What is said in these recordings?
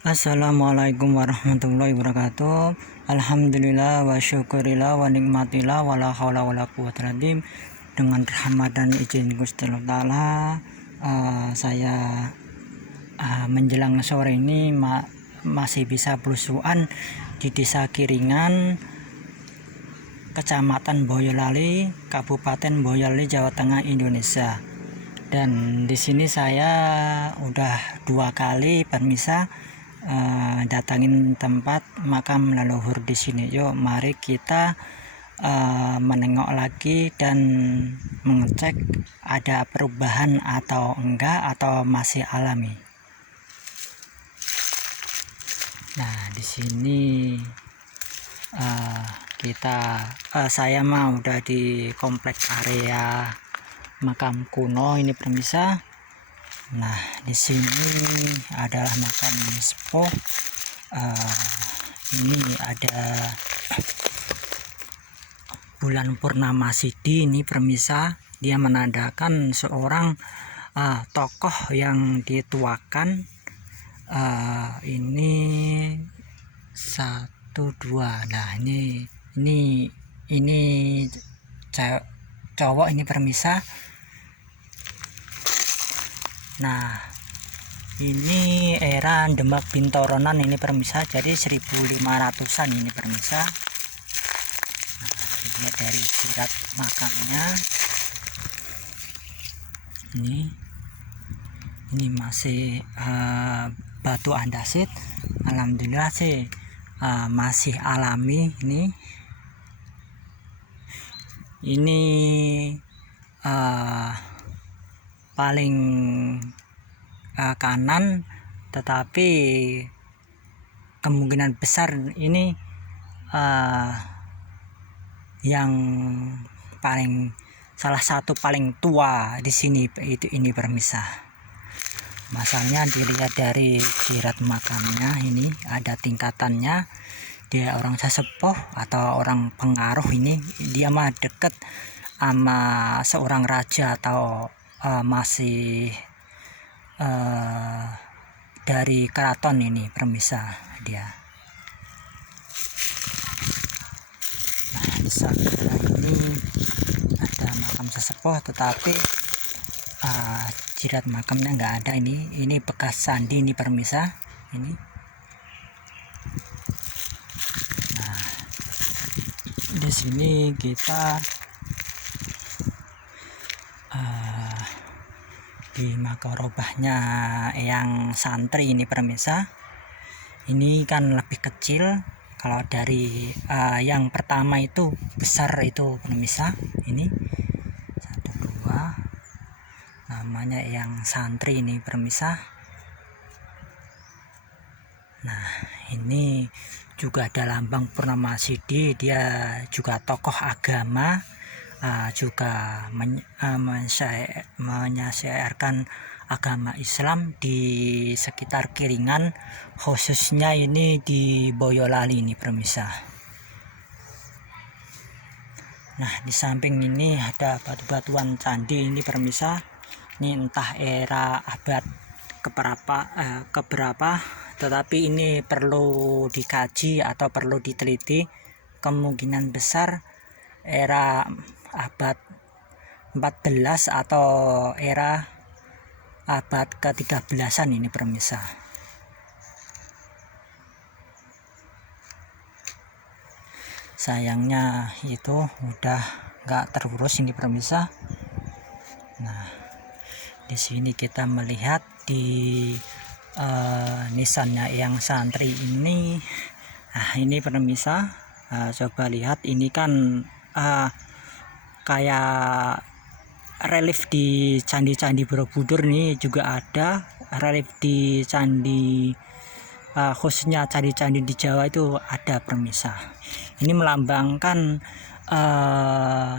Assalamualaikum warahmatullahi wabarakatuh. Alhamdulillah wa syukurillah wa nikmatillah wa la haula wa la quwwata illa billah. Dengan rahmat dan izin Gusti Allah Ta'ala, saya menjelang sore ini masih bisa belusuan di Desa Kiringan, Kecamatan Boyolali, Kabupaten Boyolali, Jawa Tengah, Indonesia. Dan di sini saya udah 2 kali permisa datangin tempat makam leluhur di sini. Yuk mari kita menengok lagi dan mengecek ada perubahan atau enggak, atau masih alami. Nah, di sini saya udah di kompleks area makam kuno ini permisa. Nah, di sini adalah makam sepuh. Ini ada bulan purnama Sidi ini permisa. Dia menandakan seorang tokoh yang dituakan. Ini 1, 2. Nah, ini cowok ini permisa. Nah, ini era Demak Bintoronan ini permisa, jadi 1500-an ini permisa. Nah, dilihat dari sirat makamnya. Ini masih batu andasit. Alhamdulillah sih masih alami. Ini paling kanan, tetapi kemungkinan besar ini yang salah satu paling tua di sini ini permisa. Masalahnya dilihat dari sirat makamnya, ini ada tingkatannya. Dia orang sesepuh atau orang pengaruh, ini dia mah deket sama seorang raja atau masih dari keraton ini permisa dia. Nah, di samping ini ada makam sesepuh, tetapi jirat makamnya nggak ada. Ini bekas sandi ini permisa. Ini. Nah, di sini kita di makorobahnya yang santri ini permisa. Ini kan lebih kecil, kalau dari yang pertama itu besar itu permisa. Ini 1, 2, namanya yang santri ini permisa. Nah, ini juga ada lambang purnama Sidi. Dia juga tokoh agama, juga menyaksiarkan agama Islam di sekitar Kiringan, khususnya ini di Boyolali ini permisa. Nah, di samping ini ada batu-batuan candi ini permisa. Ini entah era abad keberapa, tetapi ini perlu dikaji atau perlu diteliti. Kemungkinan besar era abad 14 atau era abad ke-13-an ini permisa. Sayangnya itu udah nggak terurus ini permisa. Nah, di sini kita melihat di nisannya yang santri ini. Nah, ini permisa, coba lihat, ini kan kayak relief di candi-candi Borobudur nih juga ada relief di candi, khususnya candi-candi di Jawa itu ada permisa. Ini melambangkan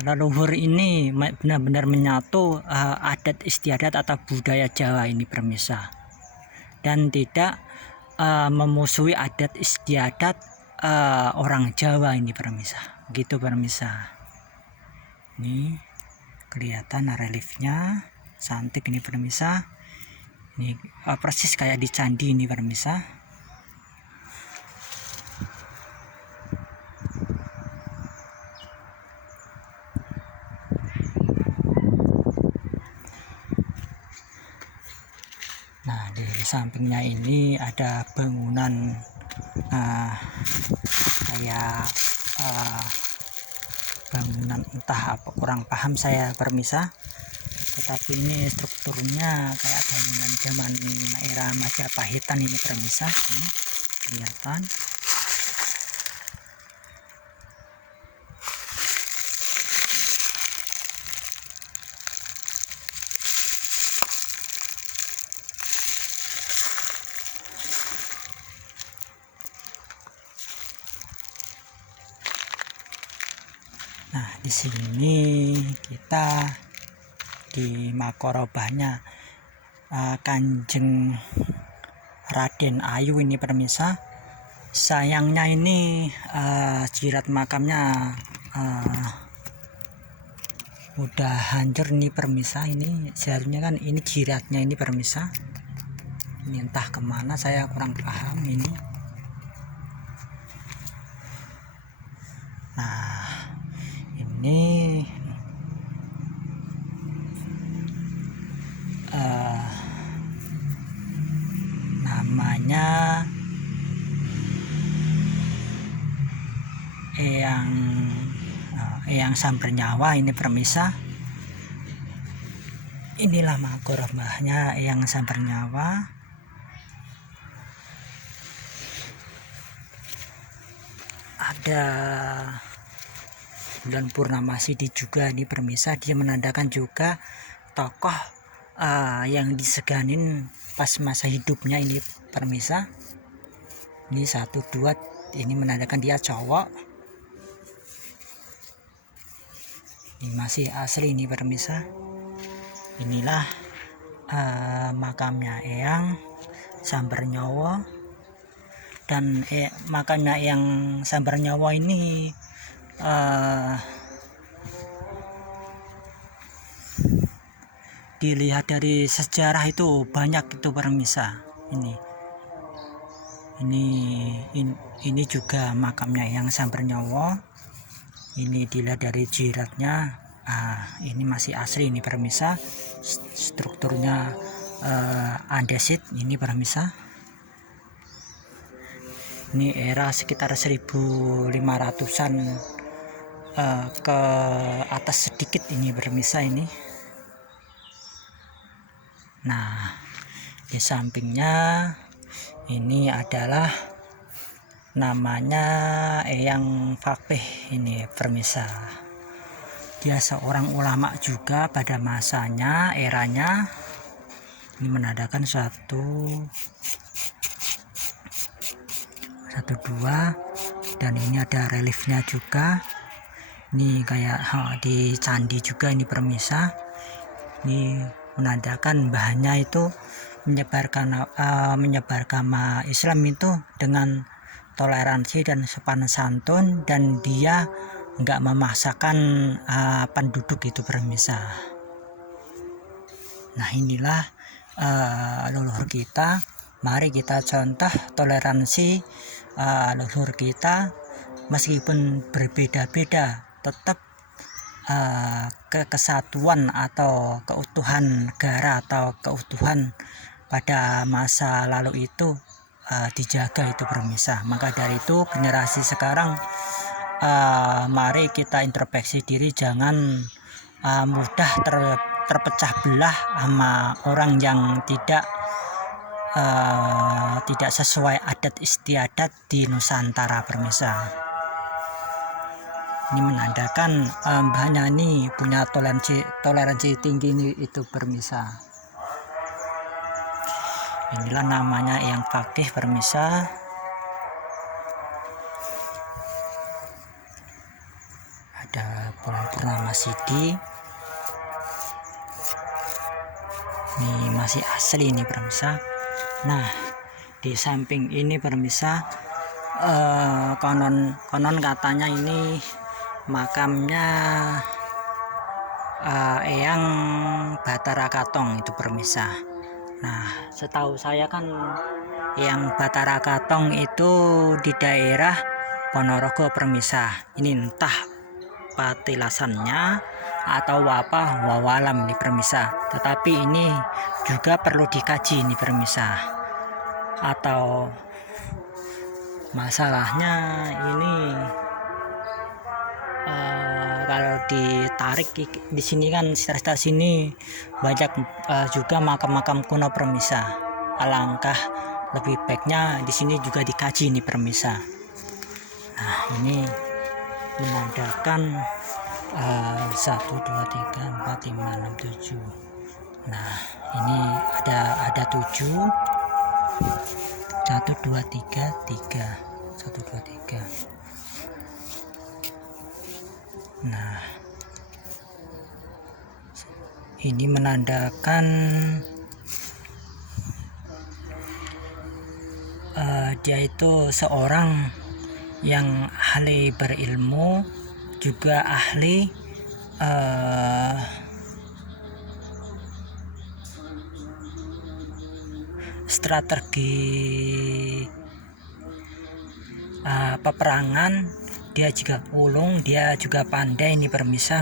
leluhur ini benar-benar menyatu adat istiadat atau budaya Jawa ini permisa, dan tidak memusuhi adat istiadat orang Jawa ini permisa, gitu permisa. Ini kelihatan reliefnya cantik ini permisa. Ini persis kayak di candi ini permisa. sampingnya ini ada bangunan kayak bangunan entah apa, kurang paham saya permisa, tetapi ini strukturnya kayak bangunan zaman era Majapahitan ini permisa. Ini kelihatan. Nah, di sini kita di makorobahnya Kanjeng Raden Ayu ini permisa. Sayangnya ini jirat makamnya udah hancur nih permisa. Ini seharusnya kan ini jiratnya ini permisa. Ini entah kemana, saya kurang paham ini. Nah, ini namanya Eyang Sambernyawa ini permisa. Inilah makorobahnya Eyang Sambernyawa. Ada bulan purnama Sidi juga ini permisa. Dia menandakan juga tokoh yang diseganin pas masa hidupnya ini permisa. Ini 1, 2, ini menandakan dia cowok. Ini masih asli ini permisa. Inilah makamnya Eyang Sambernyawa. Dan makamnya Eyang Sambernyawa ini dilihat dari sejarah itu banyak itu permisa. Ini juga makamnya Eyang Sambernyawa. Ini dilihat dari jiratnya, ini masih asli ini permisa. Strukturnya andesit ini permisa. Ini era sekitar 1500-an ke atas sedikit ini permisa ini. Nah, di sampingnya ini adalah namanya Eyang Fakih ini permisa. Dia seorang ulama juga pada masanya, eranya. Ini menandakan 1, 2, dan ini ada reliefnya juga. Ini kayak di candi juga ini permisa. Ini menandakan bahannya itu menyebarkan agama Islam itu dengan toleransi dan sopan santun, dan dia enggak memaksakan penduduk itu permisa. Nah, inilah leluhur kita. Mari kita contoh toleransi leluhur kita, meskipun berbeda-beda tetap kesatuan atau keutuhan negara atau keutuhan pada masa lalu itu dijaga itu permisa. Maka dari itu generasi sekarang mari kita introspeksi diri, jangan mudah terpecah belah sama orang yang tidak sesuai adat istiadat di Nusantara permisa. Ini menandakan mbahnya ini punya toleransi tinggi ini itu permisa. Inilah namanya Eyang Fakih permisa. Ada bulan purnama Sidi. Ini masih asli ini permisa. Nah, di samping ini permisa, konon katanya ini makamnya Eyang Batara Katong itu permisa. Nah, setahu saya kan Eyang Batara Katong itu di daerah Ponorogo permisa. Ini entah patilasannya atau apa, wawalam ini permisa. Tetapi ini juga perlu dikaji ini permisa. atau masalahnya ini kalau ditarik di sini kan sekitar sini banyak juga makam-makam kuno permisa. Alangkah lebih baiknya di sini juga dikaji nih permisa. Nah, ini menandakan 1 2 3 4 5 6 7. Nah, ini ada 7. 1 2 3 3 1 2 3. Nah, ini menandakan dia itu seorang yang ahli berilmu, juga ahli strategi peperangan. Dia juga ulung, dia juga pandai ini permisa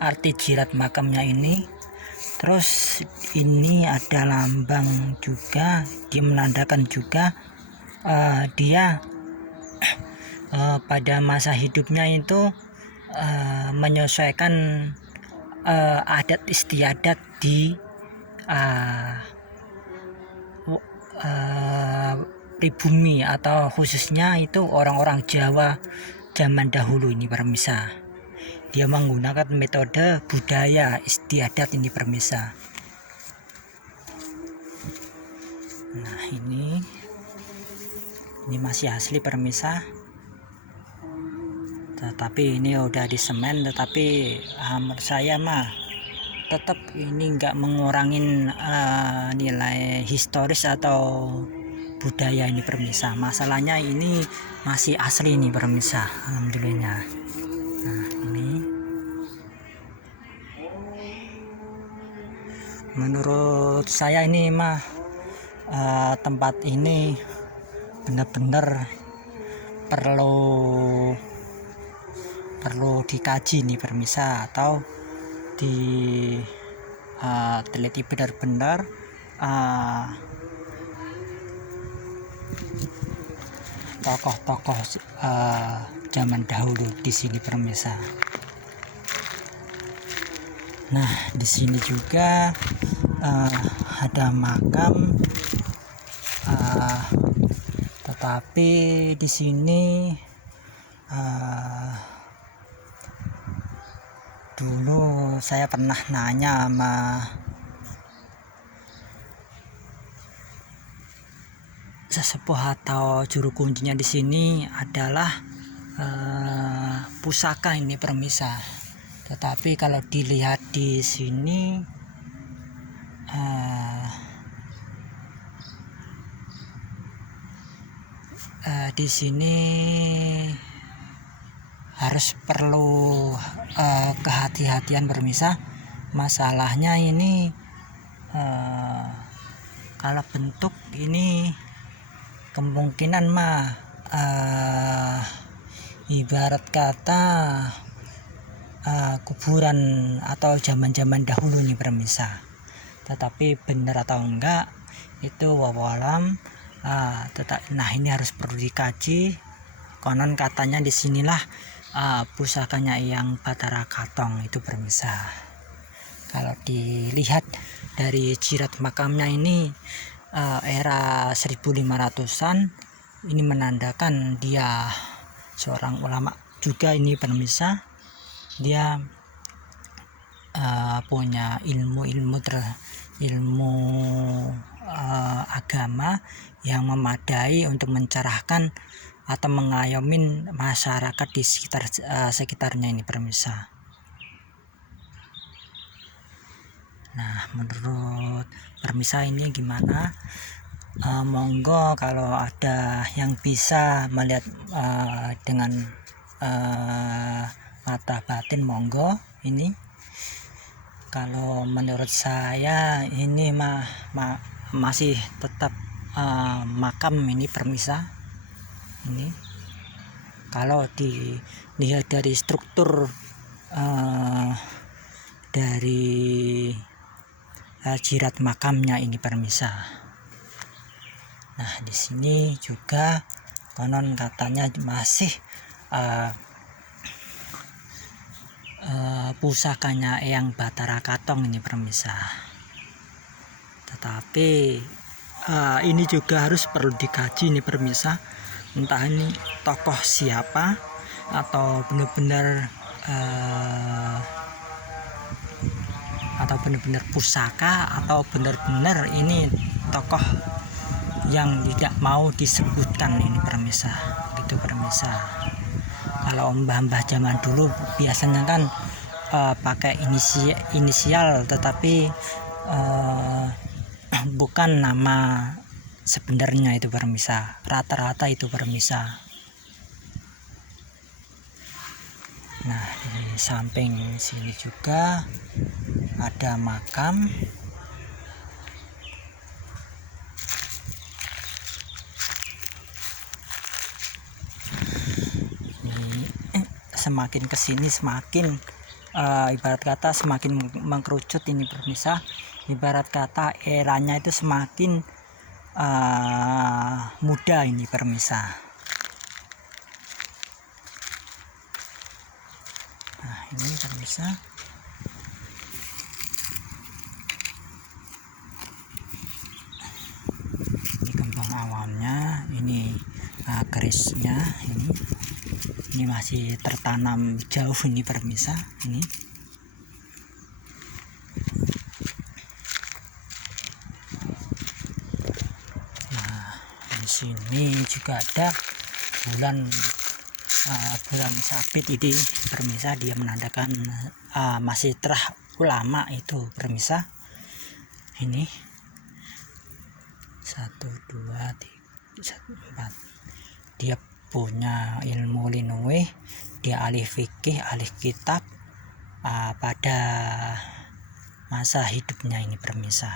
arti jirat makamnya ini. Terus ini ada lambang juga, dia menandakan juga dia pada masa hidupnya itu menyesuaikan adat istiadat di pribumi atau khususnya itu orang-orang Jawa zaman dahulu ini permisa. Dia menggunakan metode budaya istiadat ini permisa. Nah, ini masih asli permisa, tetapi ini udah disemen, tetapi menurut saya mah tetap ini nggak mengurangin nilai historis atau budaya ini permisa. Masalahnya ini masih asli ini permisa, alhamdulillah. Nah, ini menurut saya ini mah tempat ini benar-benar perlu dikaji nih permisa, atau diteliti benar-benar tokoh-tokoh zaman dahulu di sini permisa. Nah, di sini juga ada makam, tetapi di sini dulu saya pernah nanya sama sesepuh atau juru kuncinya di sini adalah pusaka ini permisa. Tetapi kalau dilihat di sini di sini harus perlu kehati-hatian permisa. Masalahnya ini kalau bentuk ini kemungkinan mah ibarat kata kuburan atau zaman-zaman dahulu nih permisa. Tetapi benar atau enggak itu wawalam. Nah, ini harus perlu dikaji. Konon katanya disinilah pusakanya yang Batara Katong itu permisa. Kalau dilihat dari jirat makamnya ini era 1500-an, ini menandakan dia seorang ulama juga ini permisa. Dia punya ilmu agama yang memadai untuk mencerahkan atau mengayomin masyarakat di sekitarnya ini permisa. Nah, menurut permisa ini gimana? Monggo kalau ada yang bisa melihat dengan mata batin, monggo. Ini kalau menurut saya ini masih tetap makam ini permisa. Ini kalau dilihat dari struktur dari jirat makamnya ini permisa. Nah di sini juga konon katanya masih pusakanya Eyang Batara Katong ini permisa. Tetapi ini juga harus perlu dikaji ini permisa, entah ini tokoh siapa atau benar-benar pusaka, atau benar-benar ini tokoh yang tidak mau disebutkan ini permisa, gitu permisa. Kalau mbah-mbah zaman dulu biasanya kan pakai inisial tetapi bukan nama sebenarnya itu permisa, rata-rata itu permisa. Nah di samping sini juga ada makam. Semakin kesini semakin ibarat kata semakin mengkerucut ini permisa. Ibarat kata eranya itu semakin muda ini permisa. Nah ini permisa. Ini kembang awamnya, ini kerisnya, ini masih tertanam jauh ini permisa. Ini nah di sini juga ada bulan sabit ini permisa, dia menandakan masih terah ulama itu permisa. Ini 1 2 3 4, dia punya ilmu linui, dia ahli fikih, ahli kitab pada masa hidupnya ini permisa.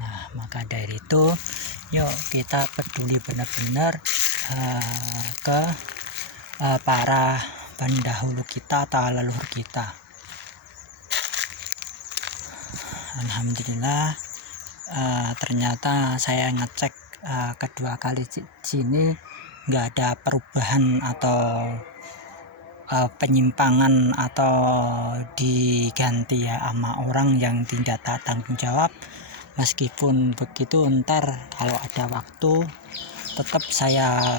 Nah maka dari itu yuk kita peduli benar-benar ke para pendahulu kita atau leluhur kita. Alhamdulillah ternyata saya ngecek kedua kali sini nggak ada perubahan atau penyimpangan atau diganti ya sama orang yang tidak tanggung jawab. Meskipun begitu ntar kalau ada waktu tetap saya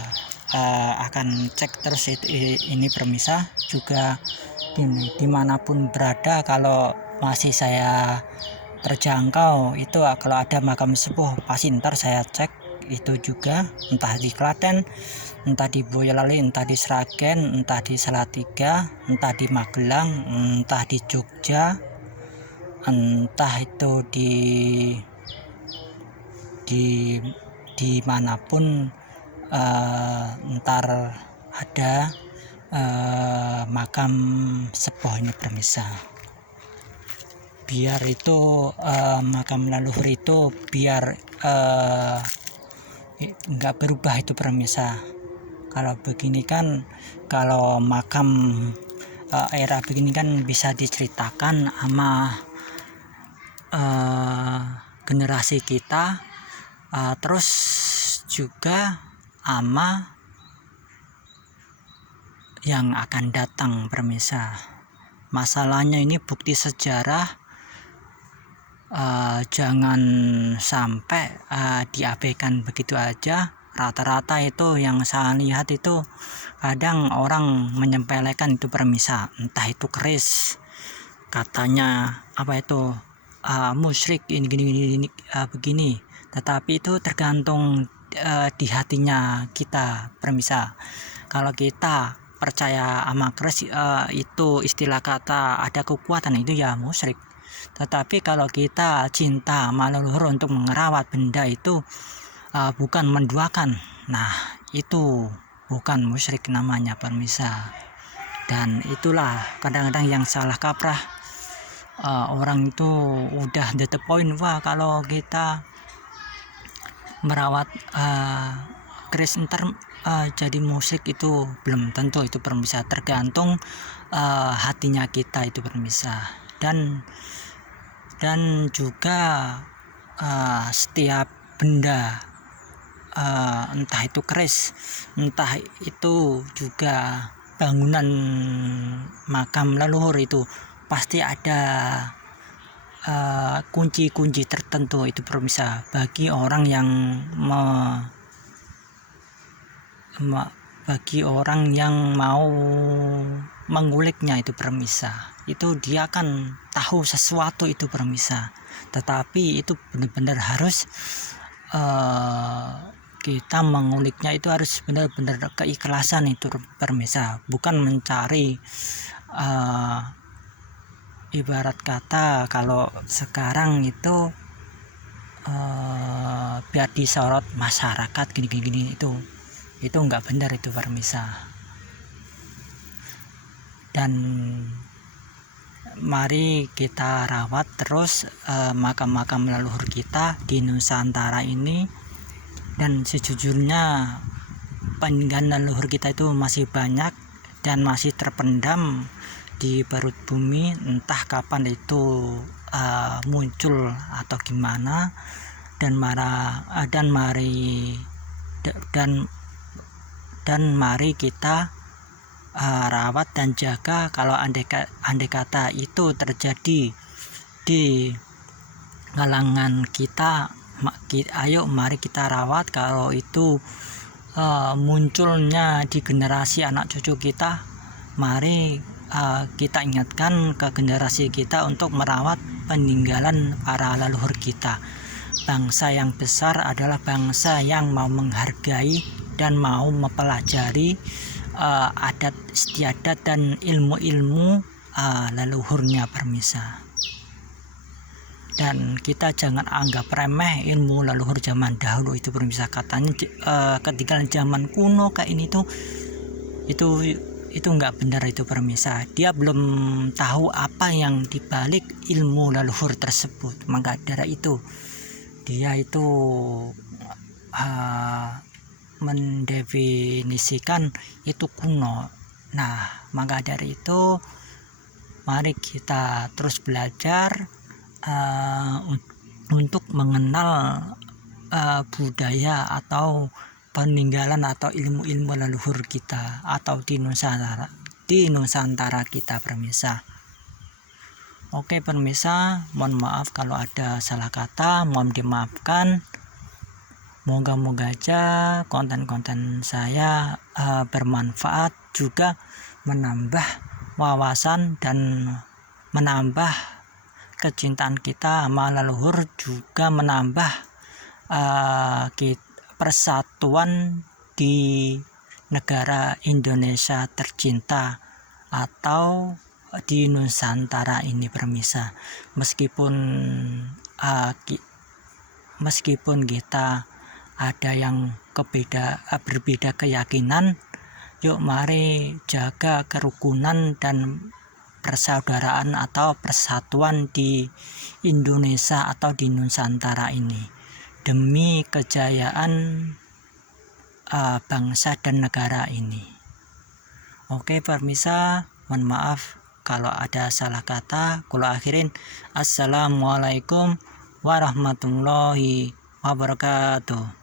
akan cek terus ini permisa juga dimanapun berada. Kalau masih saya terjangkau itu kalau ada makam sepuh pasti ntar saya cek itu juga, entah di Klaten, entah di Boyolali, entah di Sragen, entah di Salatiga, entah di Magelang, entah di Jogja, entah itu di manapun ntar ada makam sepuh ini permisa. Biar itu makam leluhur itu biar nggak berubah itu permisa. Kalau begini kan, kalau makam era begini kan bisa diceritakan sama generasi kita, terus juga ama yang akan datang permisa. Masalahnya ini bukti sejarah jangan sampai diabaikan begitu aja. Rata-rata itu yang saya lihat itu kadang orang menyempelekan itu permisa, entah itu keris katanya apa itu musyrik ini gini begini, tetapi itu tergantung di hatinya kita permisa. Kalau kita percaya sama keris itu istilah kata ada kekuatan, itu ya musyrik. Tetapi kalau kita cinta sama leluhur untuk merawat benda itu bukan menduakan, nah itu bukan musyrik namanya permisa. Dan itulah kadang-kadang yang salah kaprah, orang itu udah the point, wah kalau kita merawat keris ntar jadi musik, itu belum tentu itu permisa, tergantung hatinya kita itu permisa. Dan dan juga setiap benda, entah itu keris, entah itu juga bangunan makam leluhur, itu pasti ada kunci-kunci tertentu itu pemirsa, bagi orang yang bagi orang yang mau menguliknya itu pemirsa, itu dia akan tahu sesuatu itu pemirsa. Tetapi itu benar-benar harus kita menguliknya itu harus benar-benar keikhlasan itu pemirsa, bukan mencari ibarat kata kalau sekarang itu biar disorot masyarakat gini-gini, itu nggak benar itu pemirsa. Dan mari kita rawat terus makam-makam leluhur kita di Nusantara ini. Dan sejujurnya peninggalan leluhur kita itu masih banyak dan masih terpendam di perut bumi, entah kapan itu muncul atau gimana. Dan mari kita rawat dan jaga. Kalau andai kata itu terjadi di kalangan kita, ayo mari kita rawat. Kalau itu munculnya di generasi anak cucu kita, mari kita ingatkan ke generasi kita untuk merawat peninggalan para leluhur kita. Bangsa yang besar adalah bangsa yang mau menghargai dan mau mempelajari adat istiadat dan ilmu-ilmu leluhurnya pemirsa. Dan kita jangan anggap remeh ilmu leluhur zaman dahulu itu pemirsa. Katanya ketinggalan zaman kuno kayak ini tuh itu nggak benar itu pemirsa. Dia belum tahu apa yang dibalik ilmu leluhur tersebut. Maka dari itu dia itu mendefinisikan itu kuno. Nah, maka dari itu mari kita terus belajar untuk mengenal budaya atau peninggalan atau ilmu-ilmu leluhur kita atau di Nusantara kita pemirsa. Oke pemirsa, mohon maaf kalau ada salah kata, mohon dimaafkan. Moga-moga aja konten-konten saya bermanfaat, juga menambah wawasan dan menambah kecintaan kita sama leluhur, juga menambah persatuan di negara Indonesia tercinta atau di Nusantara ini pemirsa. Meskipun kita ada yang berbeda keyakinan, yuk mari jaga kerukunan dan persaudaraan atau persatuan di Indonesia atau di Nusantara ini, demi kejayaan bangsa dan negara ini. Oke pemirsa, mohon maaf kalau ada salah kata. Kulo akhirin, assalamualaikum warahmatullahi wabarakatuh.